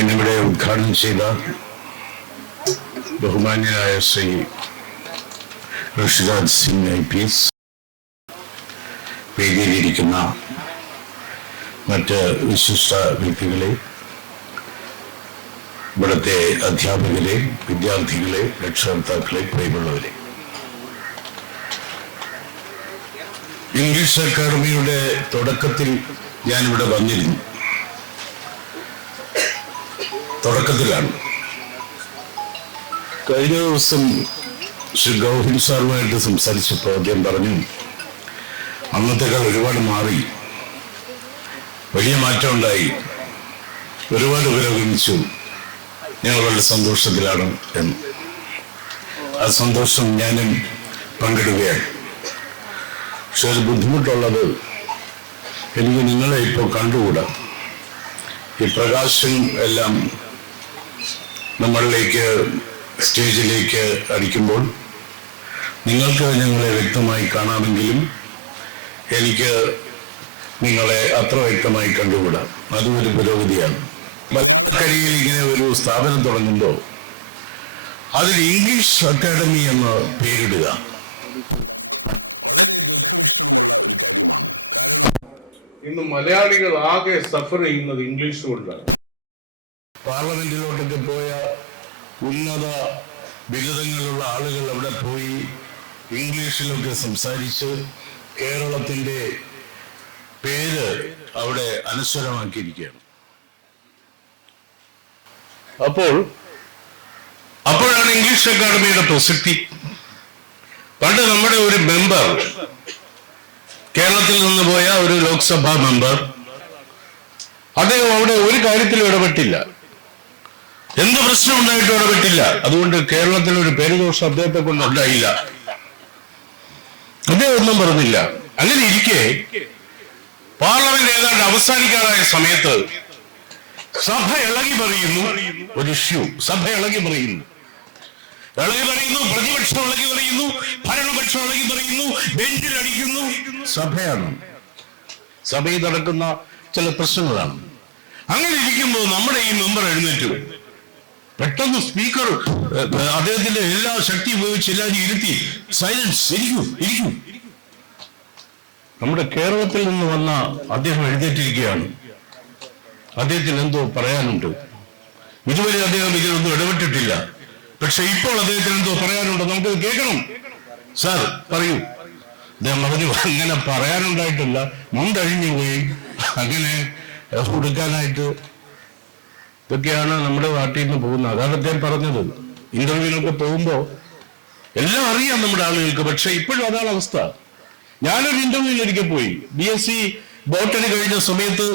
എന്നിവിടെ ഉദ്ഘാടനം ചെയ്ത ബഹുമാന്യനായ ശ്രീ ഋഷിരാജ് സിംഗ് IPS, വേദിയിലിരിക്കുന്ന മറ്റ് വിശിഷ്ട വ്യക്തികളെ, ഇവിടുത്തെ അധ്യാപകരെ, വിദ്യാർത്ഥികളെ, രക്ഷകർത്താക്കളെ, പ്രിയമുള്ളവരെ, ഇംഗ്ലീഷ് അക്കാദമിയുടെ തുടക്കത്തിൽ ഞാനിവിടെ വന്നിരുന്നു. തുടക്കത്തിലാണ്. കഴിഞ്ഞ ദിവസം ശ്രീ ഗൗഹിൻ സാറുമായിട്ട് സംസാരിച്ചപ്പോൾ അദ്ദേഹം പറഞ്ഞു, അന്നത്തേക്കാൾ ഒരുപാട് മാറി, വലിയ മാറ്റം ഉണ്ടായി, ഒരുപാട് പുരോഗമിച്ചു, ഞങ്ങൾ വളരെ സന്തോഷത്തിലാണ് എന്ന്. ആ സന്തോഷം ഞാനും പങ്കിടുകയാണ്. പക്ഷെ ഒരു ബുദ്ധിമുട്ടുള്ളത്, എനിക്ക് നിങ്ങളെ ഇപ്പോൾ കണ്ടുകൂടാ. ഈ പ്രകാശം എല്ലാം നമ്മളിലേക്ക്, സ്റ്റേജിലേക്ക് അടിക്കുമ്പോൾ നിങ്ങൾക്ക് ഞങ്ങളെ വ്യക്തമായി കാണാമെങ്കിലും എനിക്ക് നിങ്ങളെ അത്ര വ്യക്തമായി കണ്ടുകൂടാ. അതും ഒരു പുരോഗതിയാണ്. മലക്കരയിൽ ഇങ്ങനെ ഒരു സ്ഥാപനം തുടങ്ങുമ്പോൾ അതിൽ ഇംഗ്ലീഷ് അക്കാദമി എന്ന് പേരിടുക. ഇന്ന് മലയാളികൾ ആകെ സഫർ ചെയ്യുന്നത് ഇംഗ്ലീഷ് കൊണ്ടാണ്. പാർലമെന്റിലോട്ടൊക്കെ പോയ ഉന്നത ബിരുദങ്ങളുള്ള ആളുകൾ അവിടെ പോയി ഇംഗ്ലീഷിലൊക്കെ സംസാരിച്ച് കേരളത്തിന്റെ പേര് അവിടെ അനശ്വരമാക്കിയിരിക്കുകയാണ്. അപ്പോഴാണ് ഇംഗ്ലീഷ് അക്കാദമിയുടെ പ്രസക്തി. പണ്ട് നമ്മുടെ ഒരു മെമ്പർ, കേരളത്തിൽ നിന്ന് പോയ ഒരു ലോക്സഭാ മെമ്പർ, അദ്ദേഹം അവിടെ ഒരു കാര്യത്തിലും ഇടപെട്ടില്ല. എന്ത് പ്രശ്നം ഉണ്ടായിട്ടും ഇടപെട്ടില്ല. അതുകൊണ്ട് കേരളത്തിൽ ഒരു പേരുദോഷം അദ്ദേഹത്തെ കൊണ്ട് ഉണ്ടായില്ല. അദ്ദേഹം ഒന്നും പറഞ്ഞില്ല. അങ്ങനെ ഇരിക്കെ പാർലമെന്റ് ഏതാണ്ട് അവസാനിക്കാറായ സമയത്ത് സഭ ഇളകി പറയുന്നു, ഒരു ഇഷ്യൂ സഭ ഇളകി പറയുന്നു, പ്രതിപക്ഷം ഇളകി പറയുന്നു, ഭരണപക്ഷം ഇളകി പറയുന്നു, ബെഞ്ചിൽ അടിക്കുന്നു. സഭയാണ്, സഭയിൽ നടക്കുന്ന ചില പ്രശ്നങ്ങളാണ്. അങ്ങനെ ഇരിക്കുമ്പോൾ നമ്മുടെ ഈ മെമ്പർ എഴുന്നേറ്റു. പെട്ടെന്ന് സ്പീക്കർ അദ്ദേഹത്തിന്റെ എല്ലാ ശക്തി ഉപയോഗിച്ച് എല്ലാവരും ഇരുത്തി, സൈലൻസ്, ഇരിക്കൂ ഇരിക്കൂ. നമ്മുടെ കേരളത്തിൽ നിന്ന് വന്ന അദ്ദേഹം എഴുന്നേറ്റിരിക്കുകയാണ്. അദ്ദേഹത്തിന് എന്തോ പറയാനുണ്ട്. ഇതുവരെ അദ്ദേഹം ഇതിലൊന്നും ഇടപെട്ടിട്ടില്ല. പക്ഷെ ഇപ്പോൾ അദ്ദേഹത്തിന് എന്തോ പറയാനുണ്ട്, നമുക്ക് കേൾക്കണം. സാർ പറയൂ. അദ്ദേഹം പറഞ്ഞു, അങ്ങനെ പറയാനുണ്ടായിട്ടില്ല, മുണ്ടഴിഞ്ഞു പോയി, അങ്ങനെ കൊടുക്കാനായിട്ട് ഇതൊക്കെയാണ് നമ്മുടെ പാർട്ടിയിൽ നിന്ന് പോകുന്നത്. അതാണ് അദ്ദേഹം പറഞ്ഞത്. ഇന്റർവ്യൂവിനൊക്കെ പോകുമ്പോ എല്ലാം അറിയാം നമ്മുടെ ആളുകൾക്ക്. പക്ഷെ ഇപ്പോഴും അതാണ് അവസ്ഥ. ഞാനൊരു ഇന്റർവ്യൂവിലൊരിക്കൽ പോയി, BSc ബോട്ടണി കഴിഞ്ഞ സമയത്ത്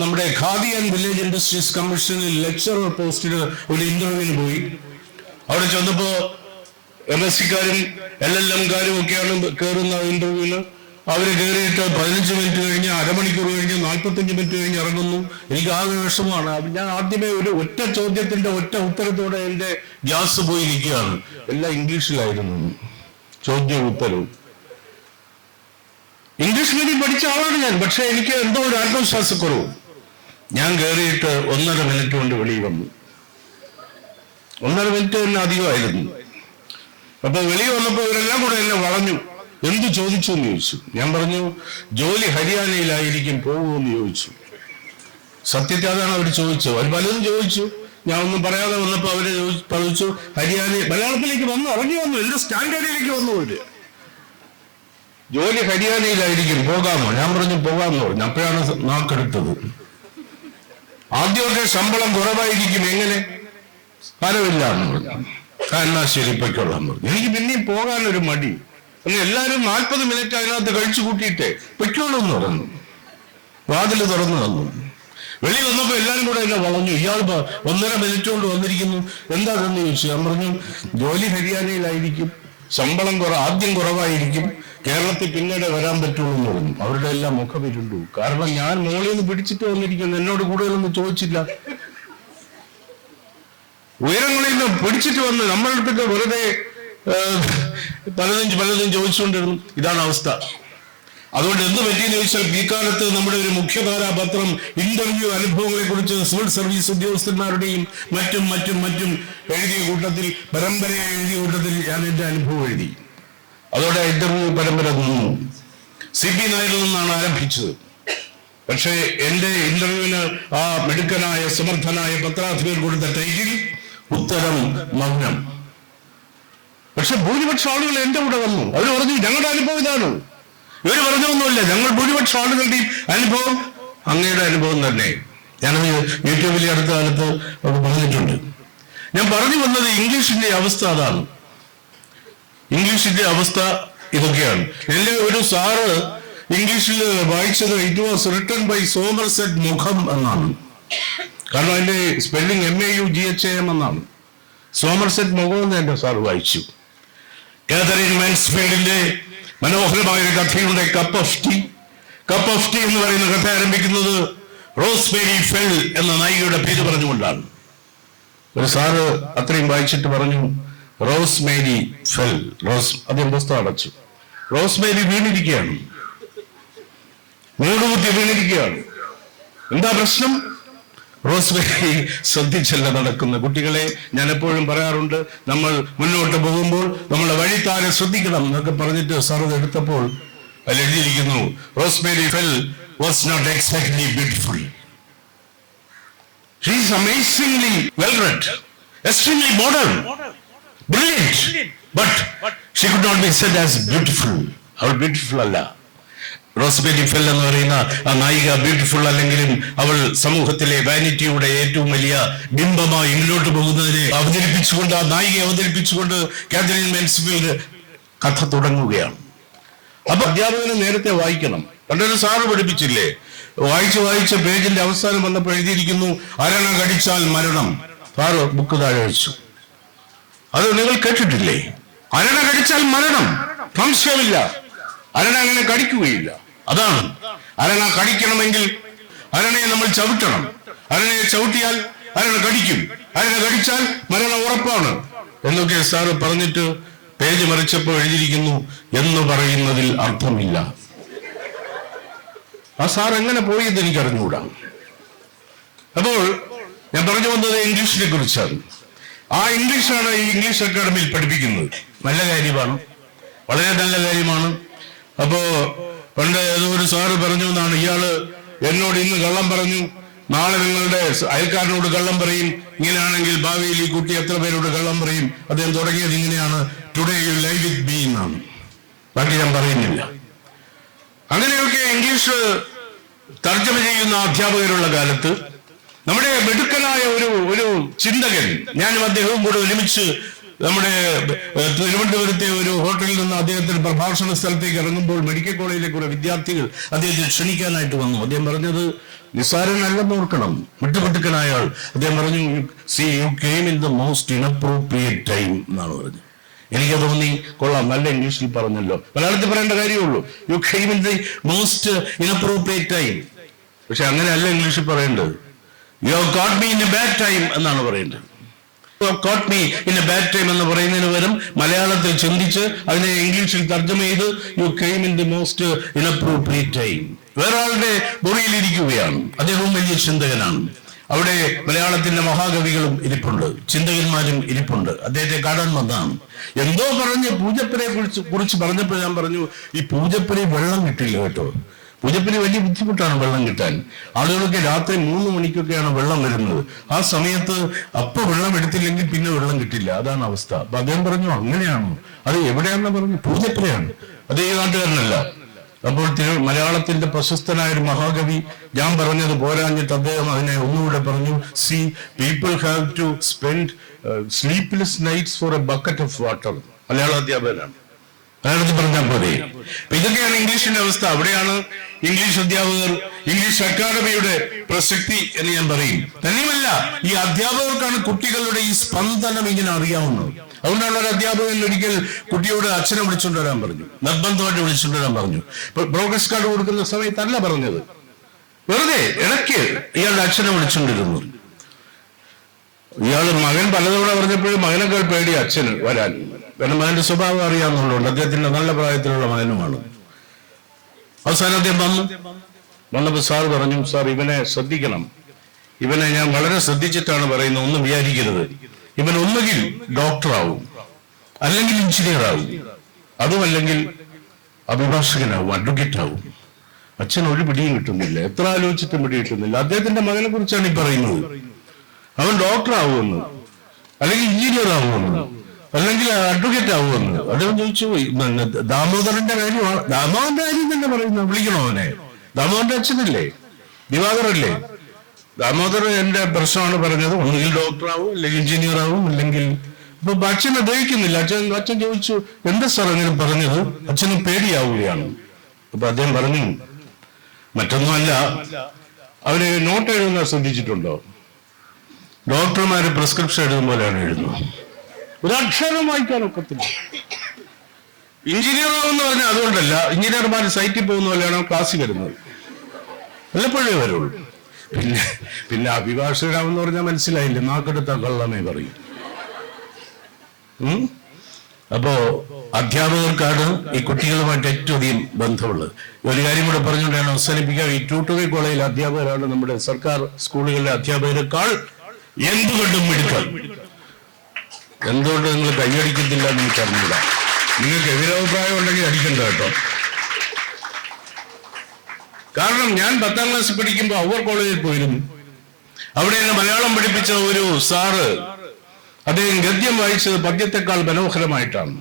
നമ്മുടെ ഖാദി ആൻഡ് വില്ലേജ് ഇൻഡസ്ട്രീസ് കമ്മീഷനിൽ ലെക്ചറർ പോസ്റ്റിന് ഒരു ഇന്റർവ്യൂവിന് പോയി. അവിടെ ചെന്നപ്പോ MSc-കാരും LLM-കാരും ഒക്കെയാണ് കയറുന്ന ഇന്റർവ്യൂവിന്. അവര് കയറിയിട്ട് 15 മിനിറ്റ് കഴിഞ്ഞ്, അരമണിക്കൂർ കഴിഞ്ഞ്, 45 മിനിറ്റ് കഴിഞ്ഞ് ഇറങ്ങുന്നു. എനിക്ക് ആകെ വിഷമമാണ്. ഞാൻ ആദ്യമേ ഒരു ഒറ്റ ചോദ്യത്തിന്റെ ഒറ്റ ഉത്തരത്തോടെ എന്റെ ഗ്യാസ് പോയി നിൽക്കുകയാണ്. എല്ലാം ഇംഗ്ലീഷിലായിരുന്നു ചോദ്യവും ഉത്തരവും. ഇംഗ്ലീഷ് മീഡിയം പഠിച്ച ആളാണ് ഞാൻ. പക്ഷെ എനിക്ക് എന്തോ ഒരു ആത്മവിശ്വാസക്കുറവ്. ഞാൻ കയറിയിട്ട് 1.5 മിനിറ്റ് കൊണ്ട് വെളിയിൽ വന്നു. 1.5 മിനിറ്റ് തന്നെ അധികമായിരുന്നു. അപ്പൊ വെളിയിൽ വന്നപ്പോ ഇവരെല്ലാം കൂടെ എന്നെ വളഞ്ഞു. എന്ത് ചോദിച്ചു എന്ന് ചോദിച്ചു. ഞാൻ പറഞ്ഞു, ജോലി ഹരിയാനയിലായിരിക്കും, പോകുമെന്ന് ചോദിച്ചു. സത്യത്തെ അതാണ് അവർ ചോദിച്ചത്. അവർ പലതും ചോദിച്ചു. ഞാൻ ഒന്നും പറയാതെ വന്നപ്പോ അവര് ചോദിച്ചു ഹരിയാന. മലയാളത്തിലേക്ക് വന്നു, ഇറങ്ങി വന്നു, എന്റെ സ്റ്റാൻഡേർഡിലേക്ക് വന്നു. അവര് ജോലി ഹരിയാനയിലായിരിക്കും, പോകാമോ? ഞാൻ പറഞ്ഞു പോകാമെന്ന് പറഞ്ഞു. അപ്പോഴാണ് നാക്കെടുത്തത്. ആദ്യമൊക്കെ ശമ്പളം കുറവായിരിക്കും, എങ്ങനെ? ഫലമില്ല എന്ന് പറഞ്ഞു. എന്നാ ശരി, പൊയ്ക്കൊള്ളാൻ പറഞ്ഞു. എനിക്ക് പിന്നെയും പോകാനൊരു മടി. എല്ലാവരും 40 മിനിറ്റ് അതിനകത്ത് കഴിച്ചു കൂട്ടിയിട്ടേ പൊയ്ക്കോളൂ എന്ന് പറഞ്ഞു. വാതിൽ തുറന്നു തന്നു. വെളി വന്നപ്പോ എല്ലാരും കൂടെ എന്നെ വളഞ്ഞു. ഇയാൾ 1.5 മിനിറ്റ് കൊണ്ട് വന്നിരിക്കുന്നു, എന്താണെന്ന് ചോദിച്ചു. ഞാൻ പറഞ്ഞു, ജോലി ഹരിയാനയിലായിരിക്കും, ശമ്പളം ആദ്യം കുറവായിരിക്കും, കേരളത്തിൽ പിന്നീട് വരാൻ പറ്റുള്ളൂ എന്ന് പറഞ്ഞു. അവരുടെ എല്ലാം മുഖം ഇരുണ്ടു. കാരണം ഞാൻ മോളിൽ നിന്ന് പിടിച്ചിട്ട് വന്നിരിക്കുന്നു, എന്നോട് കൂടുതലൊന്നും ചോദിച്ചില്ല. ഉയരങ്ങളിൽ നിന്ന് പിടിച്ചിട്ട് വന്ന് നമ്മളെടുത്തിട്ട് വെറുതെ പലതും ചോദിച്ചുകൊണ്ടിരുന്നു. ഇതാണ് അവസ്ഥ. അതുകൊണ്ട് എന്ത് പറ്റിയെന്ന് ചോദിച്ചാൽ പിൽക്കാലത്ത് നമ്മുടെ ഒരു മുഖ്യധാരാ പത്രം ഇന്റർവ്യൂ അനുഭവങ്ങളെ കുറിച്ച് സിവിൽ സർവീസ് ഉദ്യോഗസ്ഥന്മാരുടെയും മറ്റും എഴുതിയ കൂട്ടത്തിൽ പരമ്പരയായി എഴുതിയ കൂട്ടത്തിൽ ഞാൻ എന്റെ അനുഭവം എഴുതി. അതോടെ ഇന്റർവ്യൂ പരമ്പര നിന്നു. CP നായരിൽ നിന്നാണ് ആരംഭിച്ചത്. പക്ഷേ എന്റെ ഇന്റർവ്യൂവിന് ആ മിടുക്കനായ സമർത്ഥനായ പത്രാധിപർ കൊടുത്ത ടൈറ്റിൽ ഉത്തരം മൗനം. പക്ഷെ ഭൂരിപക്ഷം ആളുകൾ എന്റെ കൂടെ വന്നു. അവർ പറഞ്ഞു ഞങ്ങളുടെ അനുഭവം ഇതാണ്. ഇവര് പറഞ്ഞൊന്നുമില്ല, ഞങ്ങൾ ഭൂരിപക്ഷം ആളുകളുടെയും അനുഭവം അങ്ങയുടെ അനുഭവം തന്നെ. ഞാനത് യൂട്യൂബിൽ അടുത്ത കാലത്ത് അത് പറഞ്ഞിട്ടുണ്ട്. ഞാൻ പറഞ്ഞു വന്നത് ഇംഗ്ലീഷിന്റെ അവസ്ഥ അതാണ്. ഇംഗ്ലീഷിന്റെ അവസ്ഥ ഇതൊക്കെയാണ്. എന്റെ ഒരു സാറ് ഇംഗ്ലീഷിൽ വായിച്ചത് it was written by Somerset മുഖം എന്നാണ്. കാരണം അതിന്റെ സ്പെല്ലിംഗ് MAUGHAM എന്നാണ്. സോമർസെറ്റ് മുഖം എന്ന് എന്റെ സാറ് വായിച്ചു. കാതറിൻ മാൻസ്ഫീൽഡിന്റെ മനോഹരമായ ഒരു കഥയുണ്ട്, കപ്പ് ഓഫ് ടീ എന്ന് പറയുന്ന കഥ ആരംഭിക്കുന്നത് റോസ്മേരി ഫെൽ എന്ന നായികയുടെ പേര് പറഞ്ഞുകൊണ്ടാണ്. ഒരു സാറ് അത്രയും വായിച്ചിട്ട് പറഞ്ഞു റോസ്മേരി ഫെൽ. അദ്ദേഹം പുസ്തകം അടച്ചു. റോസ്മേരി വീണിരിക്കുകയാണ്, മൂടുകുത്തി വീണിരിക്കുകയാണ്. എന്താ പ്രശ്നം? റോസ്മേരി ശ്രദ്ധിച്ചല്ല നടക്കുന്ന. കുട്ടികളെ ഞാൻ എപ്പോഴും പറയാറുണ്ട്, നമ്മൾ മുന്നോട്ട് പോകുമ്പോൾ നമ്മളെ വഴിത്താരെ ശ്രദ്ധിക്കണം എന്നൊക്കെ പറഞ്ഞിട്ട് സാർ എടുത്തപ്പോൾ അതിൽ എഴുതിയിരിക്കുന്നു Rosemary Fell was not exactly beautiful. She is amazingly well read, extremely modern, brilliant, but she could not be said as beautiful. അവൾ ബ്യൂട്ടിഫുൾ അല്ല. റോസ്മേരി ഫെൽ എന്ന് പറയുന്ന ആ നായിക ബ്യൂട്ടിഫുൾ അല്ലെങ്കിലും അവൾ സമൂഹത്തിലെ വാനിറ്റിയുടെ ഏറ്റവും വലിയ ബിംബമായി മുന്നോട്ട് പോകുന്നതിനെ അവതരിപ്പിച്ചുകൊണ്ട്, ആ നായികയെ അവതരിപ്പിച്ചുകൊണ്ട് കാതറിൻ മാൻസ്ഫീൽഡ് കഥ തുടങ്ങുകയാണ്. അപ്പൊ അധ്യാപകന് നേരത്തെ വായിക്കണം. പണ്ടൊരു സാറ് പഠിപ്പിച്ചില്ലേ, വായിച്ച് പേജിന്റെ അവസാനം വന്നപ്പോൾ എഴുതിയിരിക്കുന്നു അരണ കടിച്ചാൽ മരണം. സാറ് ബുക്ക് താഴെ വെച്ചു. അത് നിങ്ങൾ കേട്ടിട്ടില്ലേ? അരണ കടിച്ചാൽ മരണം, സംശയമില്ല. അരണ അങ്ങനെ കടിക്കുകയില്ല. അതാണ് അരണ കടിക്കണമെങ്കിൽ അരണയെ നമ്മൾ ചവിട്ടണം. അരണയെ ചവിട്ടിയാൽ അരണ കടിക്കും, അരണ കടിച്ചാൽ മരണം ഉറപ്പാണ് എന്നൊക്കെ സാറ് പറഞ്ഞിട്ട് പേജ് മറിച്ചപ്പോൾ എഴുതിയിരിക്കുന്നു എന്ന് പറയുന്നതിൽ അർത്ഥമില്ല. ആ സാർ എങ്ങനെ പോയത് എനിക്ക് അറിഞ്ഞുകൂടാ. അപ്പോൾ ഞാൻ പറഞ്ഞു വന്നത് ഇംഗ്ലീഷിനെ കുറിച്ചാണ്. ആ ഇംഗ്ലീഷാണ് ഈ ഇംഗ്ലീഷ് അക്കാഡമിയിൽ പഠിപ്പിക്കുന്നത്. നല്ല കാര്യമാണ്, വളരെ നല്ല കാര്യമാണ്. അപ്പോ പണ്ട് ഏതോ ഒരു സാറ് പറഞ്ഞു എന്നാണ്, ഇയാള് എന്നോട് ഇന്ന് കള്ളം പറഞ്ഞു, നാളെ നിങ്ങളുടെ അയൽക്കാരനോട് കള്ളം പറയും, ഇങ്ങനെയാണെങ്കിൽ ഭാവിയിൽ ഈ കുട്ടി എത്ര പേരോട് കള്ളം പറയും. അദ്ദേഹം തുടങ്ങിയത് ഇങ്ങനെയാണ്, today you lie with me എന്നാണ്. ബാക്കി ഞാൻ പറയുന്നില്ല. അങ്ങനെയൊക്കെ ഇംഗ്ലീഷ് തർജ്ജമ ചെയ്യുന്ന അധ്യാപകരുള്ള കാലത്ത് നമ്മുടെ മിടുക്കനായ ഒരു ചിന്തകൻ, ഞാനും അദ്ദേഹവും കൂടെ ഒരുമിച്ച് നമ്മുടെ തിരുവനന്തപുരത്തെ ഒരു ഹോട്ടലിൽ നിന്ന് അദ്ദേഹത്തിന്റെ പ്രഭാഷണ സ്ഥലത്തേക്ക് ഇറങ്ങുമ്പോൾ മെഡിക്കൽ കോളേജിലെ കുറെ വിദ്യാർത്ഥികൾ അദ്ദേഹത്തെ ക്ഷണിക്കാനായിട്ട് വന്നു. അദ്ദേഹം പറഞ്ഞത് നിസ്സാരനല്ലെന്ന് ഓർക്കണം, മിട്ടുമിട്ടുക്കനായ ആൾ. അദ്ദേഹം പറഞ്ഞു C U came in the most inappropriate time എന്നാണ് പറഞ്ഞത്. എനിക്ക് തോന്നി കൊള്ളാം, നല്ല ഇംഗ്ലീഷിൽ പറഞ്ഞല്ലോ. മലയാളത്തിൽ പറയേണ്ട കാര്യമുള്ളൂ, you came in the most inappropriate time. പക്ഷെ അങ്ങനെയല്ല ഇംഗ്ലീഷിൽ പറയേണ്ടത്. You have caught me in a bad time എന്നാണ് പറയേണ്ടത്. caught me in a bad time എന്ന് പറയുന്നതിന് പകരം മലയാളത്തിൽ ചിന്തിച്ച് അതിനെ ഇംഗ്ലീഷിൽ തർജ്ജമ ചെയ്ത് U came in the most inappropriate time. വേറൊരാളുടെ മുറിയിലിരിക്കുകയാണ്, അദ്ദേഹവും വലിയ ചിന്തകനാണ്. അവിടെ മലയാളത്തിന്റെ മഹാകവികളും ഇരിപ്പുണ്ട്, ചിന്തകന്മാരും ഇരിപ്പുണ്ട്. അദ്ദേഹത്തെ കാണാൻ വന്നതാണ്. എന്തോ പറഞ്ഞ് പൂജപ്പനെ കുറിച്ച് പറഞ്ഞപ്പോൾ ഞാൻ പറഞ്ഞു, ഈ പൂജപ്പനെ വെള്ളം കിട്ടില്ല കേട്ടോ. പൂജപ്പന് വലിയ ബുദ്ധിമുട്ടാണ് വെള്ളം കിട്ടാൻ. ആളുകൾക്ക് രാത്രി 3 മണിക്കൊക്കെയാണ് വെള്ളം വരുന്നത്. ആ സമയത്ത് അപ്പൊ വെള്ളം എടുത്തില്ലെങ്കിൽ പിന്നെ വെള്ളം കിട്ടില്ല, അതാണ് അവസ്ഥ. അപ്പൊ അദ്ദേഹം പറഞ്ഞു അങ്ങനെയാണോ? അത് എവിടെയാണെന്ന് പറഞ്ഞു, പൂജപ്പുരയാണ്. അത് ഈ നാട്ടുകാരനല്ല. അപ്പോൾ മലയാളത്തിന്റെ പ്രശസ്തനായ ഒരു മഹാകവി ഞാൻ പറഞ്ഞത് പോരാഞ്ഞിട്ട് അദ്ദേഹം അതിനെ ഒന്നുകൂടെ പറഞ്ഞു, see people have to spend sleepless nights for a bucket of water. മലയാള അധ്യാപകനാണ്, മലയാളത്തിൽ പറഞ്ഞാൽ പോലെ. ഇതൊക്കെയാണ് ഇംഗ്ലീഷിന്റെ അവസ്ഥ. അവിടെയാണ് ഇംഗ്ലീഷ് അധ്യാപകർ, ഇംഗ്ലീഷ് അക്കാദമിയുടെ പ്രസക്തി എന്ന് ഞാൻ പറയും. തന്നെയുമല്ല, ഈ അധ്യാപകർക്കാണ് കുട്ടികളുടെ ഈ സ്പന്ദനം ഇങ്ങനെ അറിയാവുന്നത്. അതുകൊണ്ടാണ് ഒരു അധ്യാപകൻ ഒരിക്കൽ കുട്ടിയോട് അച്ഛനെ വിളിച്ചുകൊണ്ട് വരാൻ പറഞ്ഞു, നിർബന്ധമായിട്ട് വിളിച്ചുകൊണ്ട് വരാൻ പറഞ്ഞു. പ്രോഗ്രസ് കാർഡ് കൊടുക്കുന്ന സമയത്തല്ല പറഞ്ഞത്, വെറുതെ ഇടയ്ക്ക് ഇയാളുടെ അച്ഛനെ വിളിച്ചുകൊണ്ടിരുന്നു. ഇയാള് മകൻ പലതവണ പറഞ്ഞപ്പോഴും മകനേക്കാൾ പേടി അച്ഛന് വരാൻ. കാരണം മകന്റെ സ്വഭാവം അറിയാമെന്നുള്ളതുകൊണ്ട്, അദ്ദേഹത്തിന്റെ നല്ല പ്രായത്തിലുള്ള മകനുമാണ്. അവസാനം അദ്ദേഹം വന്നപ്പോൾ സാർ പറഞ്ഞു, സാർ ഇവനെ ശ്രദ്ധിക്കണം, ഇവനെ ഞാൻ വളരെ ശ്രദ്ധിച്ചിട്ടാണ് പറയുന്നത്, ഒന്നും വിചാരിക്കരുത്, ഇവൻ ഒന്നുകിൽ ഡോക്ടറാവും, അല്ലെങ്കിൽ എഞ്ചിനീയർ ആവും, അതുമല്ലെങ്കിൽ അഭിഭാഷകനാവും, അഡ്വക്കേറ്റ് ആവും. അച്ഛൻ ഒരു പിടിയും കിട്ടുന്നില്ല, എത്ര ആലോചിച്ചിട്ടും പിടി കിട്ടുന്നില്ല. അദ്ദേഹത്തിന്റെ മകനെ കുറിച്ചാണ് ഈ പറയുന്നത്. അവൻ ഡോക്ടർ ആവുമെന്ന്, അല്ലെങ്കിൽ എഞ്ചിനീയർ ആവുമെന്ന്, അല്ലെങ്കിൽ അഡ്വക്കേറ്റ് ആവുമെന്ന്. അദ്ദേഹം ചോദിച്ചു, ദാമോദരന്റെ കാര്യമാണ്, ദാമോദരന്റെ കാര്യം തന്നെ പറയുന്നത്, വിളിക്കണോ അവനെ? ദാമോദരന്റെ അച്ഛനല്ലേ, ദിവാകരല്ലേ? ദാമോദരൻ എന്റെ പ്രശ്നമാണ് പറഞ്ഞത്, ഒന്നുകിൽ ഡോക്ടർ ആവും, അല്ലെങ്കിൽ എഞ്ചിനീയർ ആവും, അല്ലെങ്കിൽ ഇപ്പൊ അച്ഛൻ ഉപയോഗിക്കുന്നില്ല. അച്ഛൻ ചോദിച്ചു, എന്താ സാർ അങ്ങനെ പറഞ്ഞത്? അച്ഛന് പേടിയാവുകയാണ്. അപ്പൊ അദ്ദേഹം പറഞ്ഞു, മറ്റൊന്നുമല്ല, അവര് നോട്ട് എഴുതുന്ന ശ്രദ്ധിച്ചിട്ടുണ്ടോ? ഡോക്ടർമാര് പ്രിസ്ക്രിപ്ഷൻ എഴുതും പോലെയാണ് എഴുതുന്നത്, ഒരു അക്ഷരം വായിക്കാൻ ഒക്കത്തില്ല. എഞ്ചിനീയർ ആവെന്ന് പറഞ്ഞാൽ അതുകൊണ്ടല്ല, എഞ്ചിനീയർമാർ സൈറ്റിൽ പോകുന്ന പോലെയാണ് ക്ലാസ്സിൽ വരുന്നത്, വല്ലപ്പോഴേ വരുള്ളൂ. പിന്നെ അഭിഭാഷകനാവെന്ന് പറഞ്ഞാൽ മനസ്സിലായില്ല, നാക്കെടുത്ത കള്ളമേ പറയും. അപ്പോ അധ്യാപകർക്കാണ് ഈ കുട്ടികളുമായിട്ട് ഏറ്റവും അധികം ബന്ധമുള്ളത്. ഒരു കാര്യം കൂടെ പറഞ്ഞുകൊണ്ടാണ് അവസാനിപ്പിക്കുക. ഈ ട്യൂട്ടോറിയൽ കോളേജിലെ അധ്യാപകരാണ് നമ്മുടെ സർക്കാർ സ്കൂളുകളിലെ അധ്യാപകരെക്കാൾ എന്തുകൊണ്ടും മിടുക്കം. എന്തുകൊണ്ട് നിങ്ങൾ കൈയടിക്കത്തില്ല എന്ന് എനിക്ക് അറിഞ്ഞില്ല. നിങ്ങൾക്ക് എതിരഭിപ്രായം ഉണ്ടെങ്കിൽ അടിക്കണ്ട കേട്ടോ. കാരണം ഞാൻ 10ാം ക്ലാസ്സിൽ പഠിക്കുമ്പോൾ അവർ കോളേജിൽ പോയിരുന്നു. അവിടെ എന്നെ മലയാളം പഠിപ്പിച്ച ഒരു സാറ്, അദ്ദേഹം ഗദ്യം വായിച്ചത് പദ്യത്തെക്കാൾ മനോഹരമായിട്ടാണ്.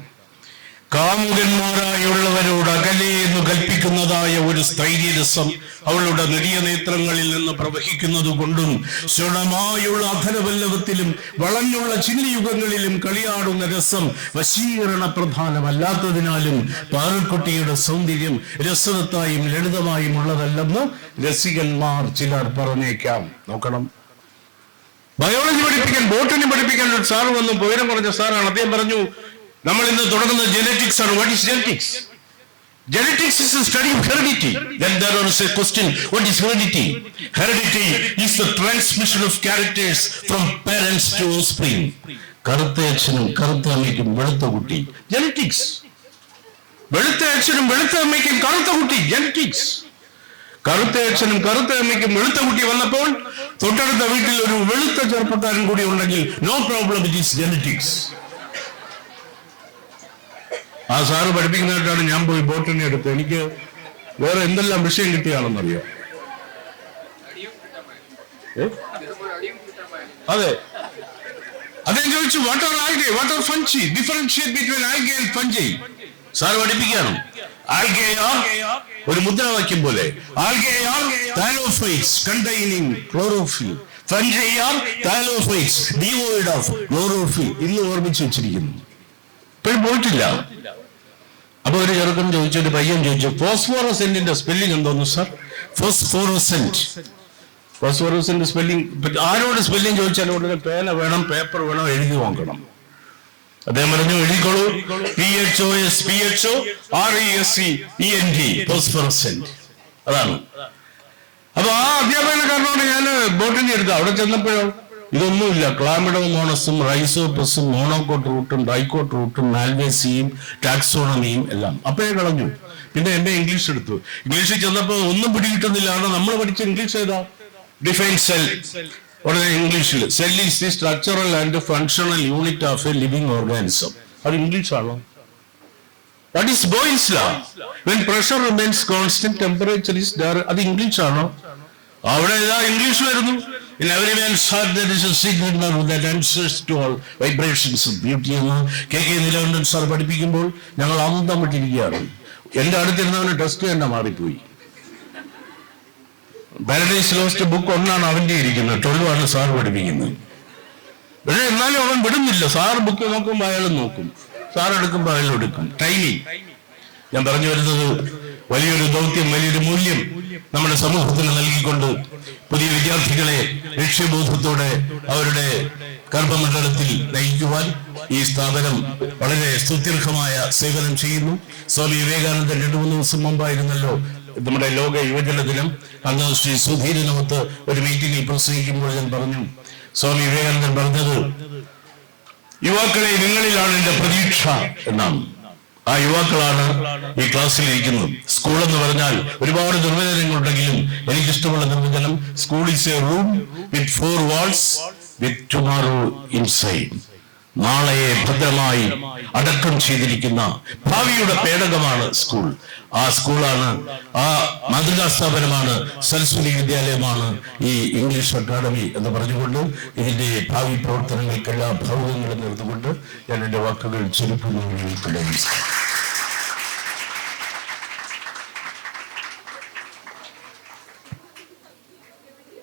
കാമുകന്മാരായുള്ളവരോട് അകലെയെന്ന് കൽപ്പിക്കുന്നതായ ഒരു സ്ഥൈര്യരസം അവളുടെ നെടിയ നേത്രങ്ങളിൽ നിന്ന് പ്രവഹിക്കുന്നത് കൊണ്ടും ശുണമായുള്ള അധരപല്ലവത്തിലും വളഞ്ഞുള്ള ചില്ലിയുഗങ്ങളിലും കളിയാടുന്ന രസം വശീകരണ പ്രധാനമല്ലാത്തതിനാലും പാറക്കുട്ടിയുടെ സൗന്ദര്യം രസവത്തായും ലളിതമായും ഉള്ളതല്ലെന്ന് രസികന്മാർ ചിലർ പറഞ്ഞേക്കാം. നോക്കണം, ബയോളജി പഠിപ്പിക്കാൻ, ബോട്ടണി പഠിപ്പിക്കാൻ ഒരു സാറ് വന്നു, പോയിരം പറഞ്ഞ സാറാണ്. അദ്ദേഹം പറഞ്ഞു, നമ്മൾ ഇന്ന് തുടങ്ങുന്നത് ജെനറ്റിക്സ് ആണ്. What is genetics? Genetics is the study of heredity. Then there is a question, what is heredity? Heredity is the transmission of characters from parents to offspring. കറുത്ത അച്ഛനും കറുത്ത അമ്മയ്ക്കും വെളുത്ത കുട്ടി, ജെനറ്റിക്സ്. വെളുത്ത അച്ഛനും വെളുത്ത അമ്മയ്ക്കും കറുത്ത കുട്ടി, ജെനറ്റിക്സ്. കറുത്ത അച്ഛനും കറുത്ത അമ്മയ്ക്കും വെളുത്ത കുട്ടി വന്നപ്പോൾ തൊട്ടടുത്ത വീട്ടിൽ ഒരു വെളുത്ത ചെറുപ്പക്കാരൻ കൂടി ഉണ്ടെങ്കിൽ no problem, it is genetics. ആ സാറ് പഠിപ്പിക്കുന്നതായിട്ടാണ് ഞാൻ പോയി ബോട്ടണി എടുത്ത്. എനിക്ക് വേറെ എന്തെല്ലാം വിഷയം കിട്ടിയാണെന്നറിയാം. അതെ, അദ്ദേഹം ചോദിച്ചു, what are algae, what are fungi, differentiate between algae and fungi. Sir പഠിപ്പിക്കുകയാണ്. ആൽഗെ ഒരു മുദ്രാവാക്യം പോലെ, algae are thallophytes containing chlorophyll, fungi are thallophytes devoid of chlorophyll. ഇന്ന് ഓർമ്മിച്ച് വെച്ചിരിക്കുന്നു, ഇപ്പോഴും പോയിട്ടില്ല. അപ്പൊ ഒരു ചെറുക്കൻ ചോദിച്ചു, ഒരു പയ്യൻ ചോദിച്ചു, ഫോസ്ഫോറസെന്റിന്റെ സ്പെല്ലിംഗ് എന്തോന്നു സാർ? ഫോസ്ഫോറസെന്റ്. ഫോസ്ഫോറസെന്റ് സ്പെല്ലിംഗ് ആരോട് സ്പെല്ലിംഗ് ചോദിച്ചാലും ഉടനെ പേന വേണം, പേപ്പർ വേണം, എഴുതി നോക്കണം. അദ്ദേഹം പറഞ്ഞു, എഴുതിക്കോളൂ, PHOSPHORESCENT, ഫോസ്ഫോറസെന്റ്. അതാണ്. അപ്പൊ ആ അധ്യാപകനെ കാരണമാണ് ഞാൻ ബോട്ടണി എടുത്തത്. അവിടെ ചെന്നപ്പോഴോ ഇതൊന്നുമില്ല. ക്ലാമിഡോമോണസും റൈസോപ്പസും മോണോകോട്ട് റൂട്ടും ഡൈക്കോട്ട് റൂട്ടും മാൽവേസിയും ടാക്സോണമിയും എല്ലാം അപ്പോഴേ കളഞ്ഞു. പിന്നെ എന്നെ ഇംഗ്ലീഷ് എടുത്തു. ഇംഗ്ലീഷിൽ ചെന്നപ്പോൾ ഒന്നും പിടികിട്ടുന്നില്ല. കാരണം നമ്മൾ പഠിച്ച ഇംഗ്ലീഷ് ഏതാ? Define cell. ഉടനെ ഇംഗ്ലീഷിൽ cell is the structural and functional unit of A living organism. അത് ഇംഗ്ലീഷ് ആണോ? What is boils law? When pressure remains constant temperature is there. അത് ഇംഗ്ലീഷ് ആണോ? അവിടെ ഏതാ ഇംഗ്ലീഷ് വരുന്നു. In every man's heart there is a secret nerve that answers to all vibrations of beauty. എന്ന് KK Neelakantan sir പഠിപ്പിക്കുമ്പോൾ ഞങ്ങൾ അന്തം വിട്ടിരിക്കുകയാണ്. എന്റെ അടുത്തിരുന്നവന് ടെസ്റ്റ് തന്നെ മാറിപ്പോയി. പാരഡൈസ് ലോസ്റ്റ് ബുക്ക് 1 അവന്റെ ഇരിക്കുന്നത്, 12 സാർ പഠിപ്പിക്കുന്നത്. പക്ഷെ എന്നാലും അവൻ വിടുന്നില്ല. സാർ ബുക്ക് നോക്കുമ്പോൾ അയാളും നോക്കും, സാർ എടുക്കുമ്പോൾ അയാളും എടുക്കും. ടൈമിങ്. ഞാൻ പറഞ്ഞു വരുന്നത്, വലിയൊരു ദൗത്യം, വലിയൊരു മൂല്യം നമ്മുടെ സമൂഹത്തിന് നൽകിക്കൊണ്ട് പുതിയ വിദ്യാർത്ഥികളെ ലക്ഷ്യബോധത്തോടെ അവരുടെ കർമ്മമണ്ഡലത്തിൽ നയിക്കുവാൻ ഈ സ്ഥാപനം വളരെ സ്തുത്യർഹമായ സേവനം ചെയ്യുന്നു. സ്വാമി വിവേകാനന്ദൻ 2-3 ദിവസം മുമ്പായിരുന്നല്ലോ നമ്മുടെ ലോക യുവജന ദിനം. അന്ന് ശ്രീ സുധീരനമത്ത് ഒരു മീറ്റിംഗിൽ പ്രസംഗിക്കുമ്പോൾ ഞാൻ പറഞ്ഞു, സ്വാമി വിവേകാനന്ദൻ പറഞ്ഞത്, യുവാക്കളെ നിങ്ങളിലാണ് എന്റെ പ്രതീക്ഷ എന്നാണ്. ആ യുവാക്കളാണ് ഈ ക്ലാസ്സിൽ ഇരിക്കുന്നത്. സ്കൂൾ എന്ന് പറഞ്ഞാൽ ഒരുപാട് നിർവചനങ്ങളുണ്ടെങ്കിലും എനിക്കിഷ്ടമുള്ള നിർവചനം, school is a room with 4 walls with tomorrow inside. നാളെയെ ഭദ്രമായി അടക്കം ചെയ്തിരിക്കുന്ന ഭാവിയുടെ പേടകമാണ് സ്കൂൾ. ആ സ്കൂളാണ്, ആ മാതൃകാ സ്ഥാപനമാണ്, സരസ്വതി വിദ്യാലയമാണ് ഈ ഇംഗ്ലീഷ് അക്കാദമി എന്ന് പറഞ്ഞുകൊണ്ട് ഇതിന്റെ ഭാവി പ്രവർത്തനങ്ങൾക്കെല്ലാം ഭാവുകങ്ങളും നേർന്നുകൊണ്ട് ഞാൻ എന്റെ വാക്കുകൾ ചുരുക്കുന്നു.